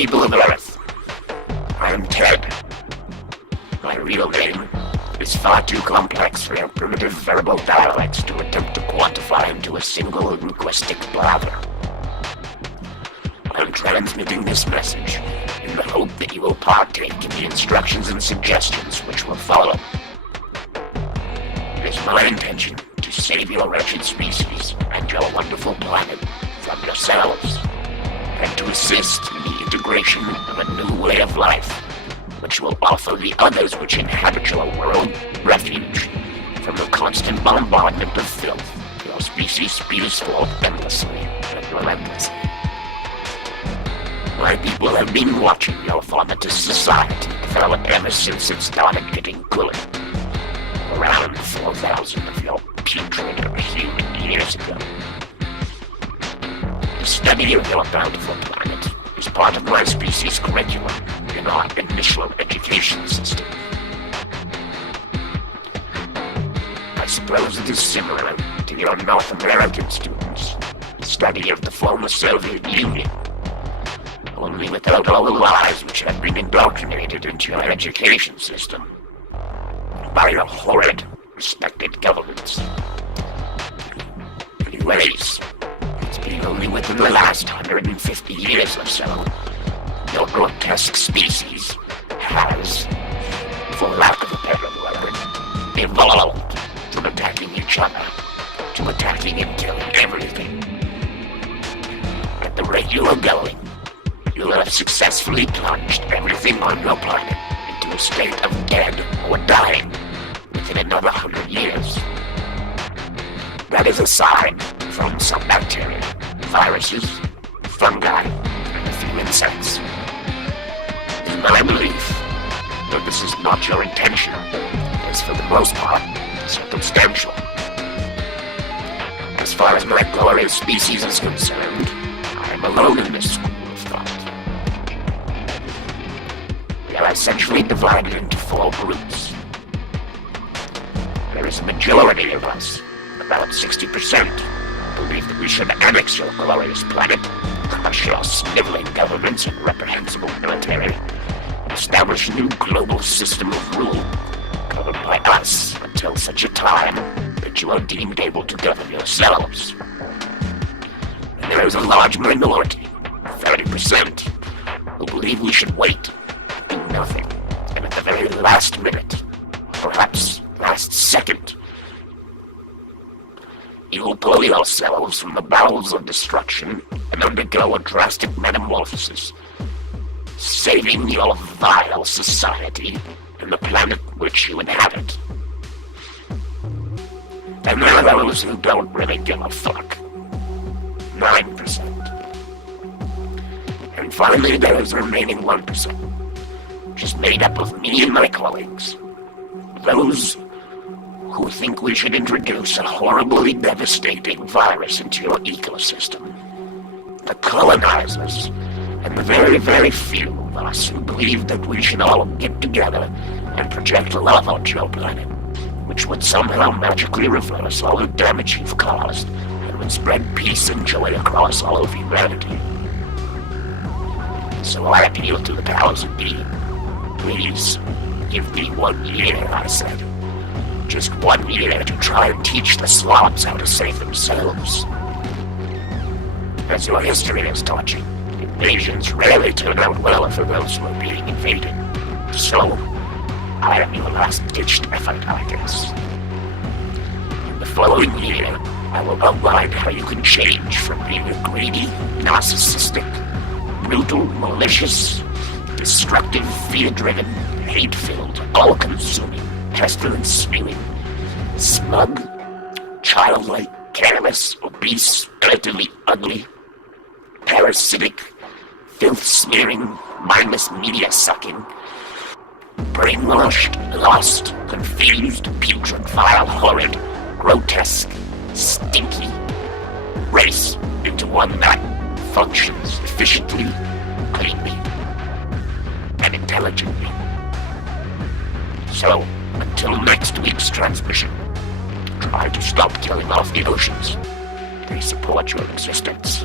people of Earth. I am Ted. My real name is far too complex for your primitive verbal dialects to attempt to quantify into a single linguistic blather. I'm transmitting this message in the hope that you will partake in the instructions and suggestions which will follow. It is my intention to save your wretched species and your wonderful planet from yourselves, and to assist in the integration of a new way of life, which will offer the others which inhabit your world refuge from the constant bombardment of filth your species spews forth endlessly and relentlessly. My people have been watching your formative society develop ever since it started getting good, around 4,000 of your putrid human years ago. The study of your bountiful planet is part of my species' curriculum in our initial education system. I suppose it is similar to your North American students' study of the former Soviet Union, only without all the lies which have been indoctrinated into your education system by your horrid, respected governments. Anyways, it's been only within the last 150 years or so your grotesque species has, for lack of a better word, evolved from attacking each other to attacking and killing everything. At the rate you are going, you will have successfully plunged everything on your planet into a state of dead or dying within another 100 years. That is a sign from some bacteria, viruses, fungi, and a few insects. In my belief, though this is not your intention, is for the most part circumstantial. As far as my glorious species is concerned, I am alone in this school of thought. We are essentially divided into 4 groups. There is a majority of us, about 60%, who believe that we should annex your glorious planet, crush your sniveling governments and reprehensible military, and establish a new global system of rule, governed by us until such a time that you are deemed able to govern yourselves. And there is a large minority, 30%, who believe we should wait, do nothing, and at the very last minute, perhaps last second, you will pull yourselves from the bowels of destruction and undergo a drastic metamorphosis, saving your vile society and the planet which you inhabit. And there are those who don't really give a fuck. 9%. And finally there is the remaining 1%, which is made up of me and my colleagues. Those who think we should introduce a horribly devastating virus into your ecosystem. The colonizers, and the very, very few of us who believe that we should all get together and project love onto your planet, which would somehow magically reverse all the damage you've caused and would spread peace and joy across all of humanity. So I appeal to the powers that be. Please, give me 1 year, I said. Just 1 year to try and teach the slobs how to save themselves. As your history has taught you, invasions rarely turn out well for those who are being invaded. So, I am your last-ditched effort, I guess. In the following year, I will outline how you can change from being a greedy, narcissistic, brutal, malicious, destructive, fear-driven, hate-filled, all-consuming, pestilence-spewing, smug, childlike, careless, obese, utterly ugly, parasitic, filth-smearing, mindless media-sucking, brainwashed, lost, confused, putrid, vile, horrid, grotesque, stinky race into one that functions efficiently, cleanly, and intelligently. So, until next week's transmission, try to stop killing off the oceans. They support your existence.